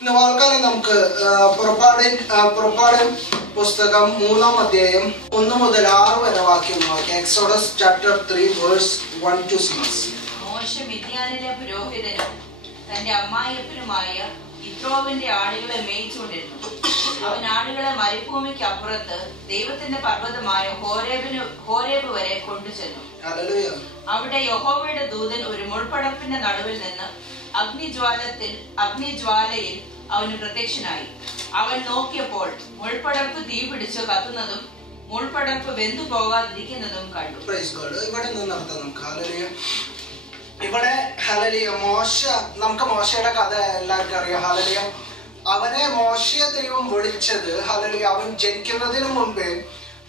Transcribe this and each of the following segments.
ഇന്ന് വാൽക്കാലം നമുക്ക് പുറപ്പാട് പുസ്തകം 3-ാം അധ്യായം 1 മുതൽ 6 വരെ വാക്യം വായിക്കാം. Exodus chapter 3 verse 1 to 6. മോശ മിദ്യാനിലെ പുരോഹിതനും തന്റെ അമ്മായിയപ്പനുമായ യിത്രോവിന്റെ ആടുകളെ മേയിച്ചുകൊണ്ടിരുന്നു. അവൻ ആടുകളെ മരുഭൂമിക്ക് അപ്പുറത്ത് ദൈവത്തിന്റെ പർവ്വതമായ ഹോരേബ് വരെ കൊണ്ടുചെന്നു. അവിടെ യഹോവയുടെ ദൂതൻ ഒരു മുൾപടർപ്പിന്റെ നടുവിൽ നിന്ന് അഗ്നിജ്വാലയിൽ അവന് പ്രത്യക്ഷനായി. അവൻ നോക്കിയപ്പോൾ മുൾപടർപ്പ് തീ പിടിച്ചു കത്തുന്നതും മുൾപടർപ്പ് വെന്തു പോകാതിരിക്കുന്നതും കണ്ടു. ഇവിടെ നമുക്ക് മോശയുടെ കഥ എല്ലാവർക്കും അറിയാം. അവനെ മോശയെ ദൈവം വിളിച്ചത് അവൻ ജനിക്കുന്നതിന് മുൻപേ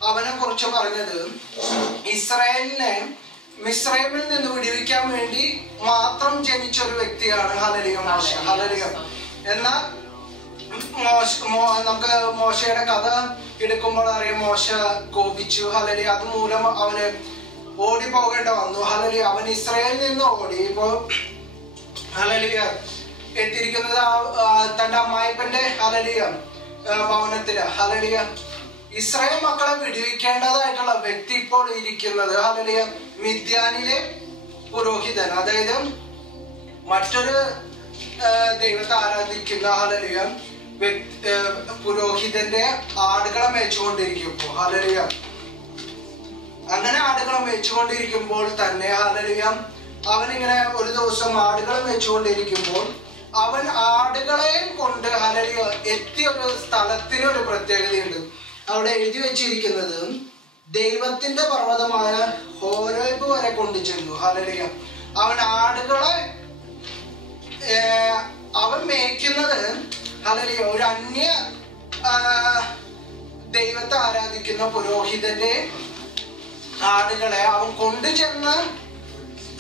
അവനെ കുറിച്ച് പറഞ്ഞത് ഇസ്രായേലിനെ മിസ്രൈമിൽ നിന്ന് വിടുവിക്കാൻ വേണ്ടി മാത്രം ജനിച്ച ഒരു വ്യക്തിയാണ് മോശ. എന്നാൽ നമുക്ക് മോശയുടെ കഥ എടുക്കുമ്പോൾ അറിയാം, മോശ കോപിച്ചു. അതുമൂലം അവന് ഓടി പോകേണ്ട വന്നു. അവൻ ഇസ്രായേലിൽ നിന്ന് ഓടി ഇപ്പോ എത്തിയിരിക്കുന്നത് തന്റെ അമ്മായിപ്പന്റെ ഭവനത്തില്. ഇസ്രായേൽ മക്കളെ വിടുവിക്കേണ്ടതായിട്ടുള്ള വ്യക്തി ഇപ്പോൾ ഇരിക്കുന്നത് മിദ്യാനിലെ പുരോഹിതൻ, അതായത് മറ്റൊരു ദൈവത്തെ ആരാധിക്കുന്ന പുരോഹിതന്റെ ആടുകളെ മേച്ചുകൊണ്ടിരിക്കുമ്പോ അങ്ങനെ ആടുകളെ മേച്ചുകൊണ്ടിരിക്കുമ്പോൾ തന്നെ അവനിങ്ങനെ ഒരു ദിവസം ആടുകളെ മേച്ചുകൊണ്ടിരിക്കുമ്പോൾ അവൻ ആടുകളെയും കൊണ്ട് എത്തിയ ഒരു സ്ഥലത്തിന് ഒരു പ്രത്യേകതയുണ്ട്. അവിടെ എഴുതി വെച്ചിരിക്കുന്നത് ദൈവത്തിന്റെ പർവ്വതമായ ഹോരേബ് വരെ കൊണ്ടു ചെന്നു. അവൻ ആടുകളെ അവൻ മേയ്ക്കുന്നത് ഒരു അന്യ ദൈവത്തെ ആരാധിക്കുന്ന പുരോഹിതന്റെ ആടുകളെ അവൻ കൊണ്ടുചെന്ന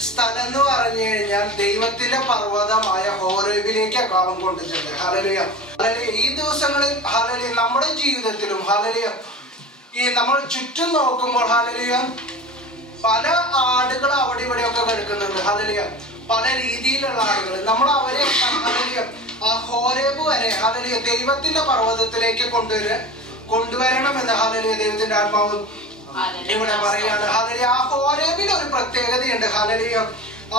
സ്ഥലം എന്ന് പറഞ്ഞു കഴിഞ്ഞാൽ ദൈവത്തിന്റെ പർവ്വതമായ ഹോരേബിലേക്കാണ് അവൻ കൊണ്ടുചെന്നത്. ഈ ദിവസങ്ങളിൽ നമ്മുടെ ജീവിതത്തിലും ഈ നമ്മൾ ചുറ്റും നോക്കുമ്പോൾ പല ആടുകൾ അവിടെ ഇവിടെയൊക്കെ കിടക്കുന്നുണ്ട്. പല രീതിയിലുള്ള ആടുകൾ. നമ്മൾ അവരെ ആ ഹോരേബ് വരെ ദൈവത്തിന്റെ പർവ്വതത്തിലേക്ക് കൊണ്ടുവരണമെന്ന് ദൈവത്തിന്റെ ആത്മാവ് ഇവിടെ പറയാണ്. ആ ഹോരേബിന് ഒരു പ്രത്യേകതയുണ്ട്.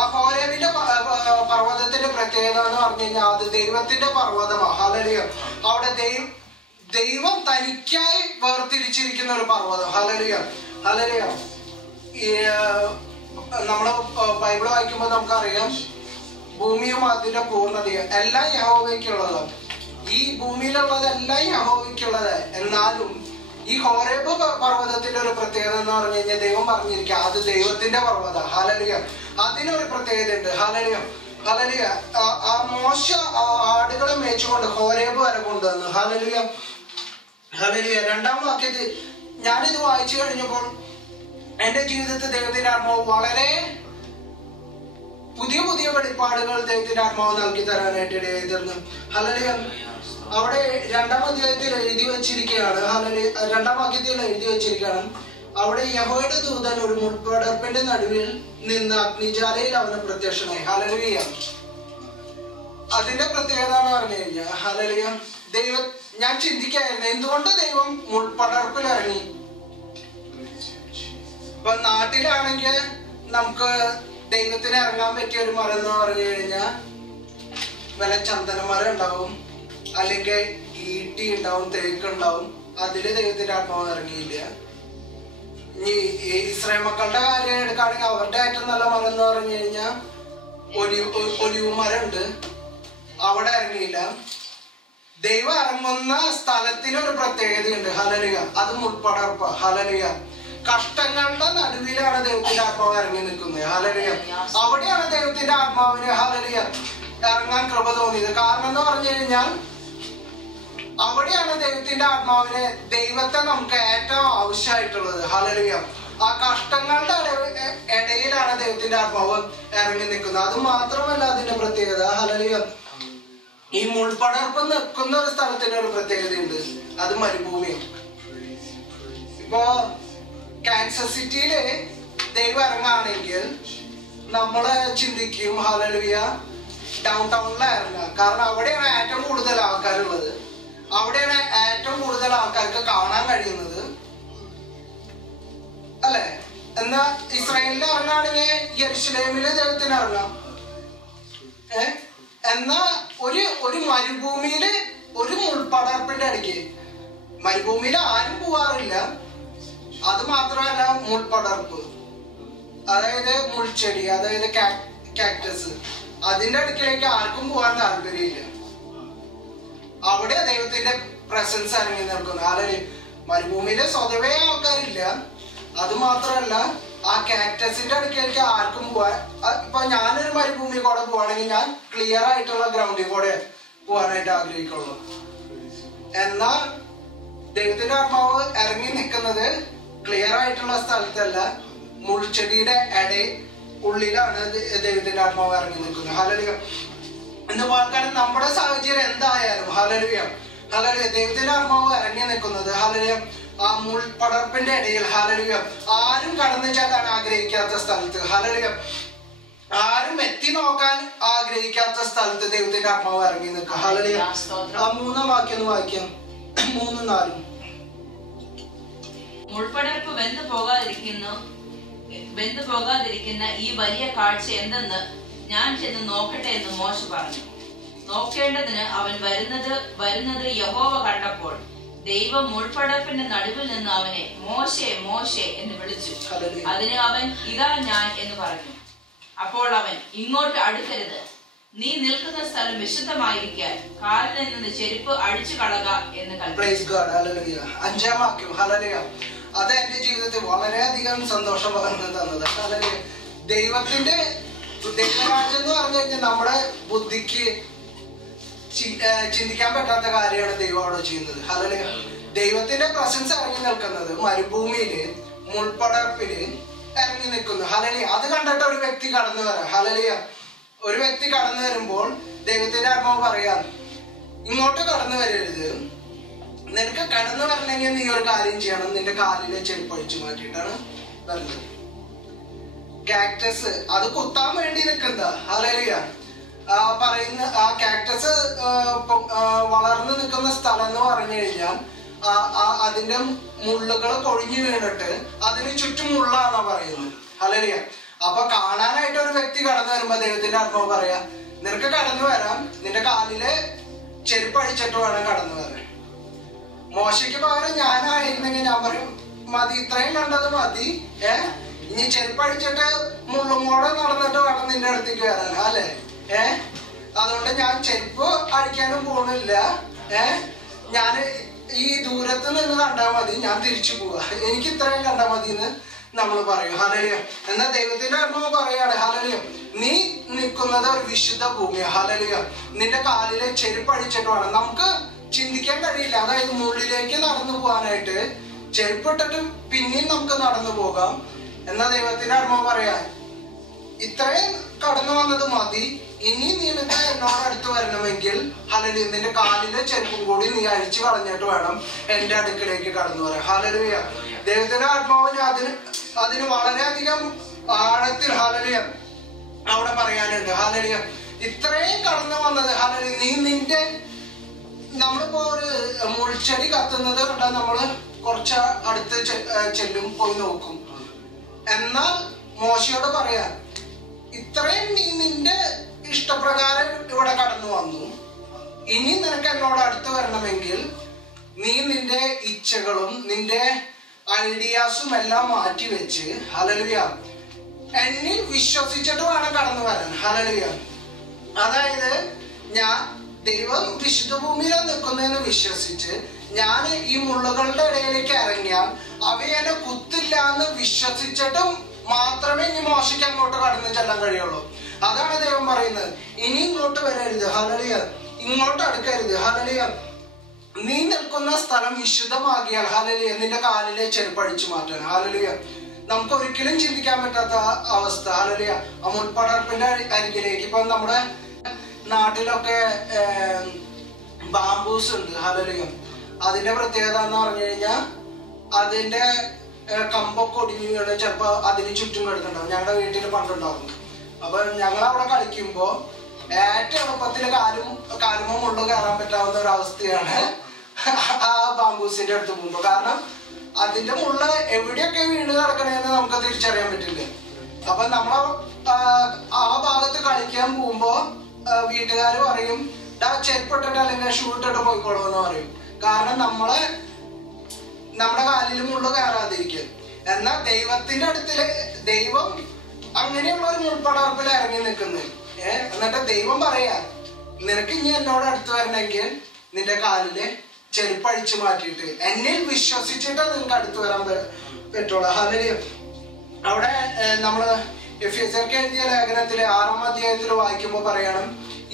ആ ഹോരേബിന്റെ പർവ്വതത്തിന്റെ പ്രത്യേകത എന്ന് പറഞ്ഞു കഴിഞ്ഞാൽ അത് ദൈവത്തിന്റെ പർവ്വതമാണ്. അവിടെ ദൈവം തനിക്കായി വേർതിരിച്ചിരിക്കുന്ന ഒരു പർവ്വതം. നമ്മള് ബൈബിള് വായിക്കുമ്പോൾ നമുക്കറിയാം, ഭൂമിയും അതിന്റെ പൂർണ്ണതയും എല്ലാം യഹോവയ്ക്കുള്ളതാണ്. ഈ ഭൂമിയിലുള്ളതെല്ലാം യഹോവയ്ക്കുള്ളത്. എന്നാലും ഈ ഹോരേബ് പർവ്വതത്തിന്റെ ഒരു പ്രത്യേകത എന്ന് പറഞ്ഞു കഴിഞ്ഞാൽ ദൈവം പറഞ്ഞിരിക്കുക അത് ദൈവത്തിന്റെ പർവ്വതം. അതിനൊരു പ്രത്യേകത ഉണ്ട്. ആ മോശ ആടുകളെ മേച്ചുകൊണ്ട് ഹോരേബ് വരെ കൊണ്ടുവന്നു. 2-ാം വാക്യത്തിൽ ഞാനിത് വായിച്ചു കഴിഞ്ഞപ്പോൾ എന്റെ ജീവിതത്തിൽ ദൈവത്തിന്റെ ആത്മാവ് വളരെ പുതിയ പുതിയ വെളിപ്പാടുകൾ ദൈവത്തിന്റെ ആത്മാവ് നൽകി തരാനായിട്ട് ഇടയായിരുന്നു. അവിടെ 2-ാം അധ്യായത്തിൽ എഴുതി വെച്ചിരിക്കുകയാണ്, 2-ാം വാക്യത്തിൽ എഴുതി വെച്ചിരിക്കുകയാണ്, അവിടെ യഹോവയുടെ ദൂതൻ ഒരു മുൾപടർപ്പിന്റെ നടുവിൽ നിന്ന് അഗ്നിജ്വാലയിൽ അവന് പ്രത്യക്ഷനായി. അതിന്റെ പ്രത്യേകത എന്ന് പറഞ്ഞു കഴിഞ്ഞാൽ ഞാൻ ചിന്തിക്കായിരുന്നു എന്തുകൊണ്ട് ദൈവം മുൾപടർപ്പിൽ ഇറങ്ങി. ഇപ്പൊ നാട്ടിലാണെങ്കിൽ നമുക്ക് ദൈവത്തിന് ഇറങ്ങാൻ പറ്റിയ ഒരു മരം എന്ന് പറഞ്ഞു കഴിഞ്ഞാൽ വല്ല ചന്ദനമരം ഉണ്ടാവും, അല്ലെങ്കിൽ ഈട്ടി ഉണ്ടാവും, തേക്ക് ഉണ്ടാവും. അതില് ദൈവത്തിന്റെ ആത്മാവ് ഇറങ്ങിയില്ല. ഇനി ഇസ്രായേൽ മക്കളുടെ കാര്യം എടുക്കുകയാണെങ്കിൽ അവരുടെ ഏറ്റവും നല്ല മരം എന്ന് പറഞ്ഞു കഴിഞ്ഞാൽ ഒലിവ് മരം ഉണ്ട്, അവിടെ ഇറങ്ങിയില്ല. ദൈവം ഇറങ്ങുന്ന സ്ഥലത്തിനൊരു പ്രത്യേകതയുണ്ട്. അത് മുൾപടർപ്പ്. കഷ്ടങ്ങളുടെ നടുവിലാണ് ദൈവത്തിന്റെ ആത്മാവ് ഇറങ്ങി നിൽക്കുന്നത്. അവിടെയാണ് ദൈവത്തിന്റെ ആത്മാവിന് ഇറങ്ങാൻ കൃപ തോന്നിയത്. കാരണം എന്ന് പറഞ്ഞു കഴിഞ്ഞാൽ അവിടെയാണ് ദൈവത്തിന്റെ ആത്മാവിന് ദൈവത്തെ നമുക്ക് ഏറ്റവും ആവശ്യമായിട്ടുള്ളത്. ആ കഷ്ടങ്ങളുടെ ഇടയിലാണ് ദൈവത്തിന്റെ ആത്മാവ് ഇറങ്ങി നിൽക്കുന്നത്. അത് മാത്രമല്ല അതിന്റെ പ്രത്യേകത ഈ മുൾപടർപ്പ് നിൽക്കുന്ന ഒരു സ്ഥലത്തിന്റെ ഒരു പ്രത്യേകതയുണ്ട്, അത് മരുഭൂമിയാണ്. ഇപ്പോ കാൻസസ് സിറ്റിയില് ദൈവം ഇറങ്ങുകയാണെങ്കിൽ നമ്മള് ചിന്തിക്കും ഡൗൺ ടൗണിലായിരുന്നു. കാരണം അവിടെയാണ് ഏറ്റവും കൂടുതൽ ആൾക്കാരുള്ളത്, അവിടെയാണ് ഏറ്റവും കൂടുതൽ ആൾക്കാർക്ക് കാണാൻ കഴിയുന്നത് അല്ലെ. എന്നാ ഇസ്രായേലിൽ ഇറങ്ങുകയാണെങ്കിൽ യെരുശലേമില് ദൈവത്തിന് ഇറങ്ങാം. എന്നാ ഒരു മരുഭൂമിയില് ഒരു മുൾപടർപ്പിന്റെ ഇടയ്ക്ക്, മരുഭൂമിയിൽ ആരും പോവാറില്ല, അത് മാത്രമല്ല മുൾപടർപ്പ്, അതായത് മുൾച്ചെടി, അതായത് കാക്ടസ്, അതിന്റെ അടുക്കിലേക്ക് ആർക്കും പോകാൻ താല്പര്യമില്ല. അവിടെ ദൈവത്തിന്റെ പ്രസൻസ് ഇറങ്ങി നിൽക്കുന്നു. അല്ലെങ്കിൽ മരുഭൂമിയില് സ്വതവേ ആൾക്കാരില്ല, അത് മാത്രമല്ല ആ കാക്ടസിന്റെ അടുക്കിലേക്ക് ആർക്കും പോവാൻ. ഇപ്പൊ ഞാനൊരു മരുഭൂമി കൂടെ പോവാണെങ്കിൽ ഞാൻ ക്ലിയർ ആയിട്ടുള്ള ഗ്രൗണ്ടിൽ കൂടെ പോവാനായിട്ട് ആഗ്രഹിക്കുള്ളൂ. എന്നാൽ ദൈവത്തിന്റെ ആത്മാവ് ഇറങ്ങി നിൽക്കുന്നത് ക്ലിയർ ആയിട്ടുള്ള സ്ഥലത്തല്ല, മുൾച്ചെടിയുടെ ഉള്ളിലാണ് ദൈവത്തിന്റെ ആത്മാവ് ഇറങ്ങി നിൽക്കുന്നത്. ഹല്ലേലൂയ. എന്ന് പറഞ്ഞാൽ നമ്മുടെ സാഹചര്യം എന്തായാലും ഹല്ലേലൂയ ഹല്ലേലൂയ ദൈവത്തിന്റെ ആത്മാവ് ഇറങ്ങി നിൽക്കുന്നത് ഹല്ലേലൂയ ആ മുൾപടർപ്പിന്റെ ഇടയിൽ ഹല്ലേലൂയ ആരും കടന്നു ചെല്ലാൻ ആഗ്രഹിക്കാത്ത സ്ഥലത്ത് ഹല്ലേലൂയ ആരും എത്തി നോക്കാൻ ആഗ്രഹിക്കാത്ത സ്ഥലത്ത് ദൈവത്തിന്റെ ആത്മാവ് ഇറങ്ങി നിൽക്കുക. ഹല്ലേലൂയ. ആ 3-ാം വാക്യം ഒന്ന് വായിക്കാം. 3-4. മുൾപടർപ്പ് വെന്തു പോകാതിരിക്കുന്ന ഈ വലിയ കാഴ്ച എന്തെന്ന് ഞാൻ ചെന്ന് നോക്കട്ടെ എന്ന് മോശ പറഞ്ഞു. നോക്കേണ്ടതിന് അവൻ വരുന്നത് യഹോവ കണ്ടപ്പോൾ ദൈവം മുൾപടർപ്പിന്റെ നടുവിൽ നിന്ന് അവനെ മോശെ മോശെ എന്ന് വിളിച്ചു. അതിന് അവൻ ഇതാ ഞാൻ എന്ന് പറഞ്ഞു. അപ്പോൾ അവൻ ഇങ്ങോട്ട് അടുക്കരുത്, നീ നിൽക്കുന്ന സ്ഥലം വിശുദ്ധമായിരിക്കാൻ കാലിൽ നിന്ന് ചെരുപ്പ് അഴിച്ചു കളക എന്ന് കൽപ്പിച്ചു. 5-ാം വാക്യം ഹല്ലേലൂയ. അത് എന്റെ ജീവിതത്തിൽ വളരെയധികം സന്തോഷം പകർന്നു തന്നത്. ഹല്ലേലൂയ. ദൈവത്തിന്റെ ദൈവരാജ്യം എന്ന് പറഞ്ഞു കഴിഞ്ഞാൽ നമ്മുടെ ബുദ്ധിക്ക് ചിന്തിക്കാൻ പറ്റാത്ത കാര്യമാണ് ദൈവം അവിടെ ചെയ്യുന്നത്. ഹല്ലേലൂയ. ദൈവത്തിന്റെ പ്രസൻസ് ഇറങ്ങി നിൽക്കുന്നത് മരുഭൂമിയില് മുൾപടർപ്പില് ഇറങ്ങി നിൽക്കുന്നു. ഹല്ലേലൂയ. അത് കണ്ടിട്ട് ഒരു വ്യക്തി കടന്നു വരാം. ഹല്ലേലൂയ. ഒരു വ്യക്തി കടന്നു വരുമ്പോൾ ദൈവത്തിന്റെ ആത്മാവ് പറയാം, ഇങ്ങോട്ട് കടന്നു വരരുത്, നിനക്ക് കടന്നു വരണമെങ്കിൽ നീ ഒരു കാര്യം ചെയ്യണം, നിന്റെ കാലിലെ ചെരുപ്പഴിച്ചു മാറ്റിയിട്ടാണ് വരുന്നത്. കാക്ടസ് അത് കുത്താൻ വേണ്ടി നിൽക്കുന്ന ഹല്ലേലൂയ പറയുന്ന ആ കാക്ടസ് വളർന്നു നിൽക്കുന്ന സ്ഥലം എന്ന് പറഞ്ഞു കഴിഞ്ഞാൽ അതിന്റെ മുള്ളുകൾ കൊഴിഞ്ഞു വീണിട്ട് അതിന് ചുറ്റും മുള്ളാന്നാ പറയുന്നത്. ഹല്ലേലൂയ. അപ്പൊ കാണാനായിട്ട് ഒരു വ്യക്തി കടന്നു വരുമ്പോ ദൈവത്തിന്റെ ആത്മാവ് പറയാ, നിനക്ക് കടന്നു വരാം, നിന്റെ കാലിലെ ചെരുപ്പ് അഴിച്ചിട്ട് വേണം കടന്നു വരാൻ. മോശയ്ക്ക് പകരം ഞാനായിരുന്നെങ്കിൽ ഞാൻ പറയും, മതി, ഇത്രയും കണ്ടത് മതി, ഇനി ചെരുപ്പ് അഴിച്ചിട്ട് മുള്ളുമോടെ നടന്നിട്ട് വേണം നിന്റെ അടുത്തേക്ക് വരാൻ അല്ലെ. അതുകൊണ്ട് ഞാൻ ചെരുപ്പ് അഴിക്കാനും പോണില്ല, ഞാൻ ഈ ദൂരത്ത് നിന്ന് കണ്ടാൽ മതി, ഞാൻ തിരിച്ചു പോവാ, എനിക്ക് ഇത്രയും കണ്ടാൽ മതി എന്ന് നമ്മൾ പറയും. ഹല്ലേലൂയ. എന്നാൽ ദൈവത്തിന്റെ ആത്മാവ് പറയാണ്, ഹല്ലേലൂയ, നീ നിൽക്കുന്നത് ഒരു വിശുദ്ധ ഭൂമിയാ. ഹല്ലേലൂയ. നിന്റെ കാലിലെ ചെരുപ്പ് അഴിച്ചിട്ട് വേണം. നമുക്ക് ചിന്തിക്കാൻ കഴിയില്ല, അതായത് മുള്ളിലേക്ക് നടന്നു പോകാനായിട്ട് ചെരുപ്പിട്ടിട്ട് പിന്നെയും നമുക്ക് നടന്നു പോകാം. എന്നാ ദൈവത്തിന്റെ ആത്മാവ് പറയാ, ഇത്രയും കടന്നു വന്നത് മതി, ഇനി നിനക്ക് എന്നോട് അടുത്ത് വരണമെങ്കിൽ ഹല്ലേലൂയ നിന്റെ കാലിലെ ചെരുപ്പും കൂടി നീ അഴിച്ചു കളഞ്ഞിട്ട് വേണം എന്റെ അടുക്കിലേക്ക് കടന്നു വരാൻ. ഹല്ലേലൂയ. ദൈവത്തിന്റെ ആത്മാവിന് അതിന് വളരെയധികം ആഴത്തിൽ ഹല്ലേലൂയ അവിടെ പറയാനുണ്ട്. ഹല്ലേലൂയ. ഇത്രയും കടന്നു വന്നത് ഹല്ലേലൂയ നീ നിന്റെ നമ്മളിപ്പോ ഒരു മുൾച്ചെടി കത്തുന്നത് കണ്ടാൽ നമ്മള് കുറച്ച് അടുത്ത് ചെല്ലും, പോയി നോക്കും. എന്നാൽ മോശയോട് പറയാ, ഇത്രയും നീ നിന്റെ ഇഷ്ടപ്രകാരം ഇവിടെ കടന്നു വന്നു, ഇനി നിനക്ക് എന്നോട് അടുത്ത് വരണമെങ്കിൽ നീ നിന്റെ ഇച്ഛകളും നിന്റെ ഐഡിയാസും എല്ലാം മാറ്റി വെച്ച് ഹല്ലേലൂയ എന്നിൽ വിശ്വസിച്ചിട്ട് വേണം കടന്നു വരാൻ. ഹല്ലേലൂയ. അതായത് ഞാൻ ദൈവം വിശുദ്ധ ഭൂമിയിലാണ് നിൽക്കുന്നതെന്ന് വിശ്വസിച്ച് ഞാൻ ഈ മുള്ളുകളുടെ ഇടയിലേക്ക് ഇറങ്ങിയാൽ അവയെന്നെ കുത്തില്ല എന്ന് വിശ്വസിച്ചിട്ടും മാത്രമേ ഇനി മോശയ്ക്ക് അങ്ങോട്ട് കടന്നു ചെല്ലാൻ കഴിയുള്ളൂ. അതാണ് ദൈവം പറയുന്നത്, ഇനി ഇങ്ങോട്ട് വരരുത്, ഹല്ലേലൂയ, ഇങ്ങോട്ട് അടുക്കരുത്, ഹല്ലേലൂയ, നീ നിൽക്കുന്ന സ്ഥലം വിശുദ്ധമാകിയാൽ ഹല്ലേലൂയ നിന്റെ കാലിലെ ചെരുപ്പഴിച്ചു മാറ്റാൻ. ഹല്ലേലൂയ. നമുക്ക് ഒരിക്കലും ചിന്തിക്കാൻ പറ്റാത്ത അവസ്ഥ. ഹല്ലേലൂയ. ആ മുൾപടർപ്പിന്റെ അരികിലേക്ക് ഇപ്പൊ നമ്മുടെ നാട്ടിലൊക്കെ ബാംബൂസ് ഉണ്ട്. ഹല്ലേലൂയ. അതിന്റെ പ്രത്യേകത എന്ന് പറഞ്ഞു കഴിഞ്ഞാൽ അതിന്റെ കമ്പൊക്കെ ഒടിഞ്ഞു വീണ് ചിലപ്പോ അതിന് ചുറ്റും കിടക്കുന്നുണ്ടാവും. ഞങ്ങളുടെ വീട്ടിൽ പണ്ടുണ്ടാവും. അപ്പൊ ഞങ്ങൾ അവിടെ കളിക്കുമ്പോ ഏറ്റവും എളുപ്പത്തിൽ കാലുമോ മുള്ളു കയറാൻ പറ്റാവുന്ന ഒരു അവസ്ഥയാണ് ആ ബാംബൂസിന്റെ അടുത്ത് പോകുമ്പോ. കാരണം അതിന്റെ മുള്ള എവിടെയൊക്കെ വീണ് കിടക്കണേന്ന് നമുക്ക് തിരിച്ചറിയാൻ പറ്റില്ല. അപ്പൊ നമ്മളെ ആ ഭാഗത്ത് കളിക്കാൻ പോകുമ്പോ വീട്ടുകാർ പറയും ചെരുപ്പിട്ടിട്ട് അല്ലെങ്കിൽ ഷൂ ഇട്ടിട്ട് പോയിക്കോളൂ എന്ന് പറയും. കാരണം നമ്മുടെ കാലിൽ മുള്ളു കയറാതിരിക്കും. എന്നാൽ ദൈവത്തിന്റെ അടുത്തില് ദൈവം അങ്ങനെയുള്ള ഒരു മുൾപ്പടർപ്പിൽ ഇറങ്ങി നിൽക്കുന്നത്. എന്നിട്ട് ദൈവം പറയാ, നിനക്ക് ഇനി എന്നോട് അടുത്ത് വരണമെങ്കിൽ നിന്റെ കാലില് ചെരുപ്പഴിച്ചു മാറ്റിയിട്ട് എന്നിൽ വിശ്വസിച്ചിട്ട് നിനക്ക് അടുത്ത് വരാൻ പറ്റുള്ളൂ. അതില് അവിടെ നമ്മള് എഫെസ്യർക്ക് എഴുതിയ ലേഖനത്തിലെ 6-ാം അധ്യായത്തിൽ വായിക്കുമ്പോൾ പറയണം,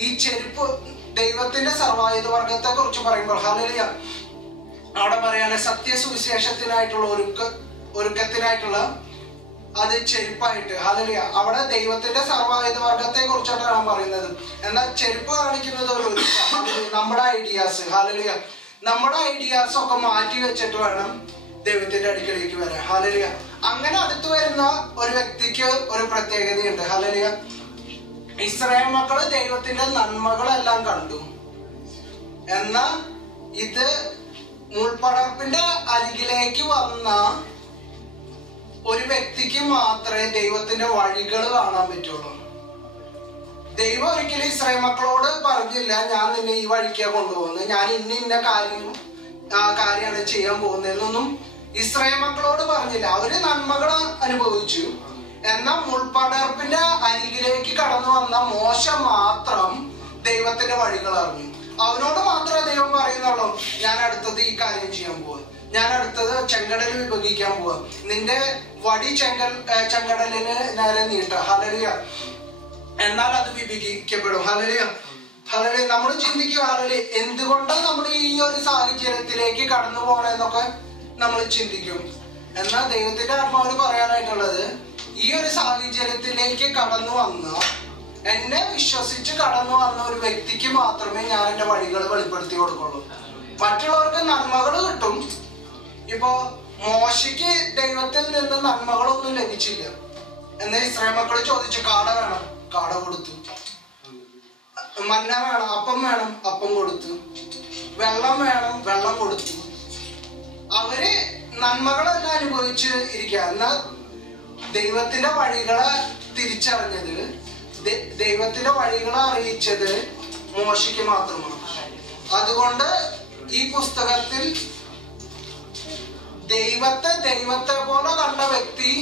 ഈ ചെരുപ്പ് ദൈവത്തിന്റെ സർവായുധ വർഗത്തെ കുറിച്ച് പറയുമ്പോൾ ഹല്ലേലൂയ അവിടെ പറയാണ് സത്യസുവിശേഷത്തിനായിട്ടുള്ള ഒരുക്കത്തിനായിട്ടുള്ള അത് ചെരുപ്പായിട്ട്. ഹല്ലേലൂയ അവിടെ ദൈവത്തിന്റെ സർവായുധ വർഗത്തെ കുറിച്ചാണ് പറയുന്നത്. എന്നാൽ ചെരുപ്പ് കാണിക്കുന്നത് ഒരു നമ്മുടെ ഐഡിയാസ്. ഹല്ലേലൂയ നമ്മുടെ ഐഡിയാസ് ഒക്കെ മാറ്റി വെച്ചിട്ട് വേണം ദൈവത്തിന്റെ അടുക്കലേക്ക് വരാൻ. ഹല്ലേലൂയ അങ്ങനെ അടുത്ത് വരുന്ന ഒരു വ്യക്തിക്ക് ഒരു പ്രത്യേകതയുണ്ട്. ഹല്ലേലൂയ ഇസ്രായേൽ മക്കള് ദൈവത്തിന്റെ നന്മകളെല്ലാം കണ്ടു. എന്നാ ഇത് മുൾപ്പടർപ്പിന്റെ അരികിലേക്ക് വന്ന ഒരു വ്യക്തിക്ക് മാത്രമേ ദൈവത്തിന്റെ വഴികൾ കാണാൻ പറ്റുള്ളൂ. ദൈവം ഒരിക്കലും ഇസ്രായേൽ മക്കളോട് പറഞ്ഞില്ല, ഞാൻ നിന്നെ ഈ വഴിക്കാ കൊണ്ടുപോകുന്നത്, ഞാൻ ഇന്ന കാര്യമാണ് ചെയ്യാൻ പോകുന്നതെന്നൊന്നും ഇസ്രായേൽ മക്കളോട് പറഞ്ഞില്ല. അവര് നന്മകൾ അനുഭവിച്ചു. എന്നാൽ മുൾപ്പടർപ്പിന്റെ അരികിലേക്ക് കടന്നു വന്ന മോശ മാത്രം ദൈവത്തിന്റെ വഴികൾ അറിഞ്ഞു. അവനോട് മാത്രമേ ദൈവം പറയുന്നുള്ളൂ, ഞാൻ അടുത്തത് ഈ കാര്യം ചെയ്യാൻ പോവാ, ഞാൻ അടുത്തത് ചെങ്കടൽ വിഭജിക്കാൻ പോവാ, നിന്റെ വടി ചെങ്കടലിന് നേരെ നീട്ട. ഹല്ലേലൂയ എന്നാൽ അത് വിഭജിക്കപ്പെടും. ഹല്ലേലൂയ ഹല്ലേലൂയ നമ്മൾ ചിന്തിക്കുക, ഹല്ലേലൂയ എന്തുകൊണ്ടാണ് നമ്മൾ ഈ ഒരു സാഹചര്യത്തിലേക്ക് കടന്നു പോകണമെന്നൊക്കെ നമ്മൾ ചിന്തിക്കും. എന്നാൽ ദൈവത്തിന്റെ ആത്മാവിന് പറയാനായിട്ടുള്ളത്, ഈ ഒരു സാഹചര്യത്തിലേക്ക് കടന്നു വന്ന എന്നെ വിശ്വസിച്ച് കടന്നു വന്ന ഒരു വ്യക്തിക്ക് മാത്രമേ ഞാൻ എന്റെ വഴികൾ വെളിപ്പെടുത്തി കൊടുക്കുള്ളൂ. മറ്റുള്ളവർക്ക് നന്മകൾ കിട്ടും. ഇപ്പോ മോശയ്ക്ക് ദൈവത്തിൽ നിന്ന് നന്മകളൊന്നും ലഭിച്ചില്ല. എന്നാൽ ഇസ്രായേൽ മക്കൾ ചോദിച്ചു, കാട വേണം, കാട കൊടുത്തു. മന്ന വേണം, അപ്പം വേണം, അപ്പം കൊടുത്തു. വെള്ളം വേണം, വെള്ളം കൊടുത്തു. അവര് നന്മകളെല്ലാം അനുഭവിച്ച് ഇരിക്കുക. എന്നാൽ ദൈവത്തിന്റെ വഴികളെ തിരിച്ചറിഞ്ഞത്, ദൈവത്തിന്റെ വഴികളെ അറിയിച്ചത് മോശയ്ക്ക് മാത്രമാണ്. അതുകൊണ്ട് ഈ പുസ്തകത്തിൽ ദൈവത്തെ പോലെ കണ്ട വ്യക്തി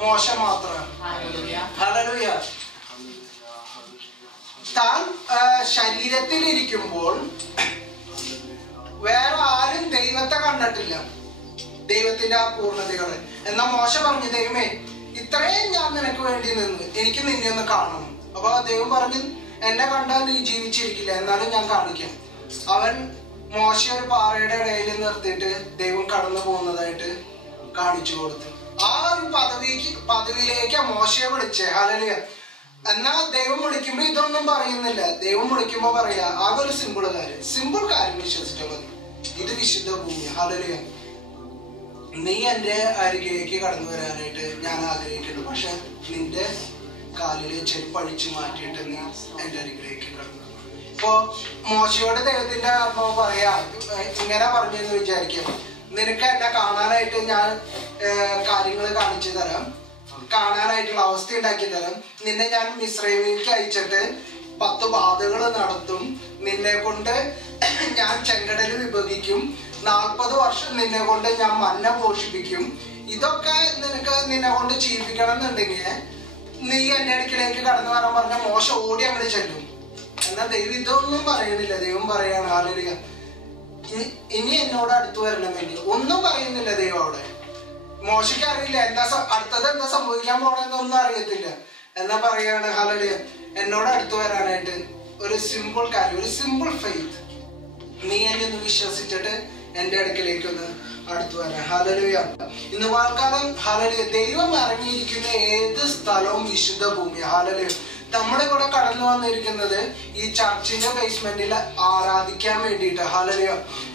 മോശ മാത്രമാണ്. ഹല്ലേലൂയ താൻ ശരീരത്തിലിരിക്കുമ്പോൾ വേറെ ആരും ദൈവത്തെ കണ്ടിട്ടില്ല, ദൈവത്തിന്റെ ആ പൂർണ്ണതകളെ. എന്നാ മോശ പറഞ്ഞു, ദൈവമേ ഇത്രയും ഞാൻ നിനക്ക് വേണ്ടി നിന്ന്, എനിക്ക് നിന്നെ ഒന്ന് കാണണം. അപ്പൊ ദൈവം പറഞ്ഞു, എന്നെ കണ്ടാൽ നീ ജീവിച്ചിരിക്കില്ല, എന്നാലും ഞാൻ കാണിക്കാം. അവൻ മോശ ഒരു പാറയുടെ ഇടയിൽ നിർത്തിയിട്ട് ദൈവം കടന്നു പോകുന്നതായിട്ട് കാണിച്ചു കൊടുത്തു. ആ ഒരു പദവിയിലേക്ക് മോശയെ വിളിച്ചേ. ഹല്ലേലൂയ എന്നാ ദൈവം വിളിക്കുമ്പോ ഇതൊന്നും പറയുന്നില്ല. ദൈവം വിളിക്കുമ്പോ പറയാ, അതൊരു സിമ്പിൾ കാര്യം വിശ്വസിച്ചാൽ മതി, ഇത് വിശുദ്ധ ഭൂമി. ഹല്ലേലൂയ നീ എന്റെ അരികിലേക്ക് കടന്നു വരാനായിട്ട് ഞാൻ ആഗ്രഹിക്കുന്നു, പക്ഷെ നിന്റെ കാലിലെ ചെരുപ്പഴിച്ചു മാറ്റിയിട്ട് നീ എന്റെ അരികിലേക്ക് കടന്നു. ഇപ്പോ മോശയോട് ദൈവത്തിന്റെ ആത്മാവ് പറയാ, ഇങ്ങനെ പറഞ്ഞെന്ന് വിചാരിക്കാം, നിനക്ക് എന്നെ കാണാനായിട്ട് ഞാൻ കാര്യങ്ങൾ കാണിച്ചു തരാം, കാണാനായിട്ടുള്ള അവസ്ഥ ഉണ്ടാക്കി തരാം. നിന്നെ ഞാൻ മിസ്രൈമിലേക്ക് അയച്ചിട്ട് 10 ബാധകൾ നടത്തും, നിന്നെ കൊണ്ട് ഞാൻ ചെങ്കടൽ വിഭജിക്കും, 40 വർഷം നിന്നെ കൊണ്ട് ഞാൻ മന്ന പോഷിപ്പിക്കും. ഇതൊക്കെ നിന്നെ കൊണ്ട് ചെയ്യിപ്പിക്കണം എന്നുണ്ടെങ്കിൽ നീ എന്റെ അടുക്കിലേക്ക് കടന്നു വരാൻ പറഞ്ഞ മോശ ഓടി അങ്ങനെ ചെല്ലും. എന്നാൽ ദൈവം ഇതൊന്നും പറയുന്നില്ല. ദൈവം പറയാണ്, ഹല്ലേലൂയ ഇനി എന്നോട് അടുത്ത് വരണമെങ്കിൽ ഒന്നും പറയുന്നില്ല ദൈവം അവിടെ. മോശയ്ക്ക് അറിയില്ല അടുത്തത് എന്താ സംഭവിക്കാൻ പോണെന്നൊന്നും അറിയത്തില്ല. എന്നാ പറയാണ്, ഹല്ലേലൂയ എന്നോട് അടുത്ത് വരാനായിട്ട് ഒരു സിമ്പിൾ കാര്യം, ഒരു സിമ്പിൾ ഫെയ്ത്ത്, നീ എന്നെ ഒന്ന് വിശ്വസിച്ചിട്ട് എന്റെ അടുക്കലേക്ക് ഒന്ന് അടുത്ത് വരാൻ. ഹല്ലേലൂയ ഇന്ന് വാൽക്കാലം ഹല്ലേലൂയ ദൈവം ഇറങ്ങിയിരിക്കുന്ന ഏത് സ്ഥലവും വിശുദ്ധ ഭൂമി. ഹല്ലേലൂയ നമ്മുടെ കൂടെ കടന്നു വന്നിരിക്കുന്നത് ഈ ചർച്ചിന്റെ ബേസ്മെന്റിൽ ആരാധിക്കാൻ വേണ്ടിയിട്ട്. ഹല്ലേലൂയ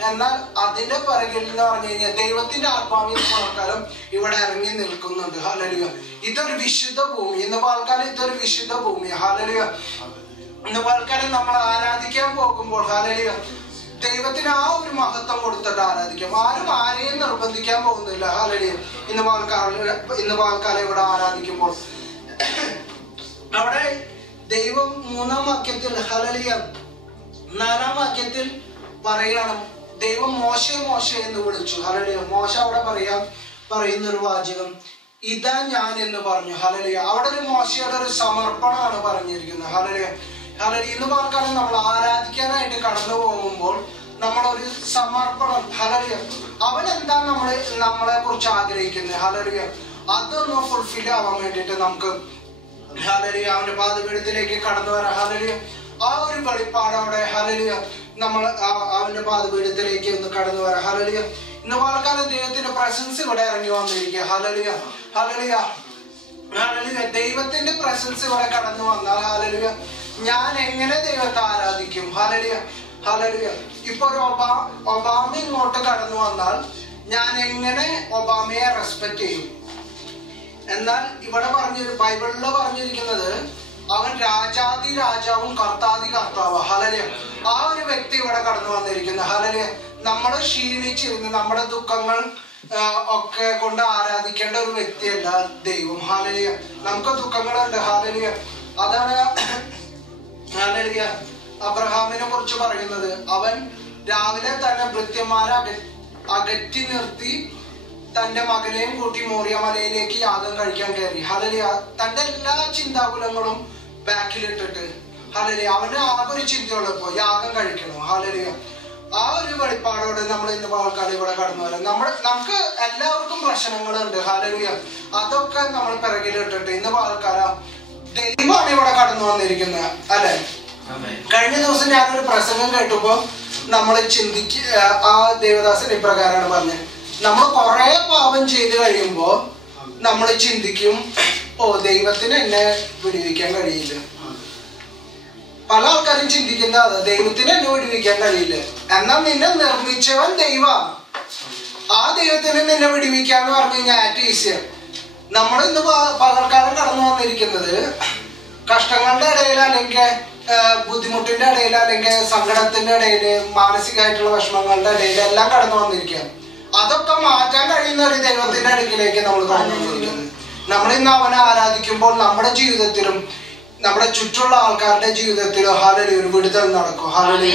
എന്നാൽ അതിന്റെ പിറകിൽ എന്ന് പറഞ്ഞു കഴിഞ്ഞാൽ ദൈവത്തിന്റെ ആത്മാവിന്റെ വാൽക്കാലം ഇവിടെ ഇറങ്ങി നിൽക്കുന്നുണ്ട്. ഹല്ലേലൂയ ഇതൊരു വിശുദ്ധ ഭൂമി. ഇന്ന് വാൽക്കാലം ഇതൊരു വിശുദ്ധ ഭൂമി. ഹല്ലേലൂയ ഇന്ന് പകൽക്കാലം നമ്മൾ ആരാധിക്കാൻ പോകുമ്പോൾ ഹല്ലേലൂയ ദൈവത്തിന് ആ ഒരു മഹത്വം കൊടുത്തിട്ട് ആരാധിക്കാം. ആരും ആരെയും നിർബന്ധിക്കാൻ പോകുന്നില്ല. ഹല്ലേലൂയ ഇന്ന് പകൽക്കാലം ഇവിടെ ആരാധിക്കുമ്പോൾ അവിടെ ദൈവം 3-ാം വാക്യത്തിൽ ഹല്ലേലൂയ 4-ാം വാക്യത്തിൽ പറയണം, ദൈവം മോശെ എന്ന് വിളിച്ചു. ഹല്ലേലൂയ മോശ അവിടെ പറയുന്നൊരു വാചകം, ഇതാ ഞാൻ എന്ന് പറഞ്ഞു. ഹല്ലേലൂയ അവിടെ ഒരു മോശയുടെ ഒരു സമർപ്പണമാണ് പറഞ്ഞിരിക്കുന്നത്. ഹല്ലേലൂയ ഹല്ലേലൂയ ഇന്ന് പകൽക്കാലം നമ്മൾ ആരാധിക്കാനായിട്ട് കടന്നു പോകുമ്പോൾ നമ്മളൊരു സമർപ്പണം, ഹല്ലേലൂയ അവൻ എന്താ നമ്മളെ കുറിച്ച് ആഗ്രഹിക്കുന്നത്, ഹല്ലേലൂയ അതൊന്ന് ഫുൾഫിൽ ആവാൻ വേണ്ടിയിട്ട് നമുക്ക് ഹല്ലേലൂയ അവന്റെ പാദപീഠത്തിലേക്ക് കടന്നു വരാം. ഹല്ലേലൂയ ആ ഒരു വെളിപ്പാടോടെ ഹല്ലേലൂയ നമ്മൾ അവന്റെ പാദപീഠത്തിലേക്ക് ഒന്ന് കടന്നു വരാം. ഹല്ലേലൂയ ഇന്ന് പകൽക്കാലം ദൈവത്തിന്റെ പ്രസൻസ് ഇവിടെ ഇറങ്ങി വന്നിരിക്കുക. ഹല്ലേലൂയ ഹല്ലേലൂയ ഹല്ലേലൂയ ദൈവത്തിന്റെ പ്രസൻസ് ഇവിടെ കടന്നു വന്നാൽ ഹല്ലേലൂയ ഞാൻ എങ്ങനെ ദൈവത്തെ ആരാധിക്കും? ഹല്ലേലൂയ ഹല്ലേലൂയ ഇപ്പൊ ഒരു ഒബാമ ഇങ്ങോട്ട് കടന്നു വന്നാൽ ഞാൻ എങ്ങനെ ഒബാമയെ റെസ്പെക്ട് ചെയ്യും? എന്നാൽ ഇവിടെ ബൈബിളില് പറഞ്ഞിരിക്കുന്നത് അവൻ രാജാതി രാജാവും കർത്താതി കർത്താവ്. ഹല്ലേലൂയ ആ ഒരു വ്യക്തി ഇവിടെ കടന്നു വന്നിരിക്കുന്നു. ഹല്ലേലൂയ നമ്മൾ ക്ഷീണിച്ചിരുന്ന് നമ്മുടെ ദുഃഖങ്ങൾ ഒക്കെ കൊണ്ട് ആരാധിക്കേണ്ട ഒരു വ്യക്തിയല്ല ദൈവം. ഹല്ലേലൂയ നമുക്ക് ദുഃഖങ്ങളുണ്ട്. ഹല്ലേലൂയ അതാണ് ഹല്ലേലൂയ അബ്രഹാമിനെ കുറിച്ച് പറയുന്നത്. അവൻ രാവിലെ തന്നെ ഭൃത്യന്മാരെ അകറ്റി നിർത്തി തന്റെ മകനെയും കൂട്ടി മോറിയ മലയിലേക്ക് യാഗം കഴിക്കാൻ കയറി. ഹല്ലേലൂയ തന്റെ എല്ലാ ചിന്താകുലങ്ങളും ബാക്കിലിട്ടിട്ട് ഹല്ലേലൂയ അവന് ആകെ ഒരു ചിന്തയുള്ളൂ, ഇപ്പൊ യാഗം കഴിക്കണം. ഹല്ലേലൂയ ആ ഒരു വെളിപ്പാടോട് നമ്മൾ ഇന്ന് പകൽക്കാലം ഇവിടെ കടന്നു വരാം. നമുക്ക് എല്ലാവർക്കും പ്രശ്നങ്ങളുണ്ട്. ഹല്ലേലൂയ അതൊക്കെ നമ്മൾ പിറകിലിട്ടിട്ട് ഇന്ന് പകൽക്കാലം ദൈവമാണ് ഇവിടെ കടന്നു വന്നിരിക്കുന്നത്, അല്ലെ? കഴിഞ്ഞ ദിവസം ഞാനൊരു പ്രസംഗം കേട്ടപ്പോ നമ്മൾ ആ ദേവദാസൻ ഇപ്രകാരമാണ് പറഞ്ഞത്, നമ്മൾ കുറെ പാപം ചെയ്ത് കഴിയുമ്പോ നമ്മൾ ചിന്തിക്കും, ഓ ദൈവത്തിന് എന്നെ വിടുവിക്കാൻ കഴിയില്ല. പല ആൾക്കാരും ചിന്തിക്കുന്ന ദൈവത്തിന് എന്നെ വിടുവിക്കാൻ കഴിയില്ല. എന്നാൽ നിന്നെ നിർമ്മിച്ചവൻ ദൈവം, ആ ദൈവത്തിന് നിന്നെ വിടുവിക്കാന്ന് പറഞ്ഞു കഴിഞ്ഞാൽ ഏറ്റവും ഈസിയാണ്. നമ്മൾ ഇന്ന് പകൽക്കാലം കടന്നു വന്നിരിക്കുന്നത് കഷ്ടങ്ങളുടെ ഇടയിൽ, അല്ലെങ്കിൽ ബുദ്ധിമുട്ടിന്റെ ഇടയിൽ, അല്ലെങ്കിൽ സങ്കടത്തിന്റെ ഇടയിൽ, മാനസികമായിട്ടുള്ള വിഷമങ്ങളുടെ ഇടയിൽ എല്ലാം കടന്നു വന്നിരിക്കുക. അതൊക്കെ മാറ്റാൻ കഴിയുന്ന ഒരു ദൈവത്തിന്റെ അടുക്കിലേക്ക് നമ്മൾ കടന്നു വന്നിരിക്കുന്നത്. നമ്മൾ ഇന്ന് അവനെ ആരാധിക്കുമ്പോൾ നമ്മുടെ ജീവിതത്തിലും നമ്മുടെ ചുറ്റുള്ള ആൾക്കാരുടെ ജീവിതത്തിലും ഹല്ലേലൂയ ഒരു വിടുതൽ നടക്കും. ഹല്ലേലൂയ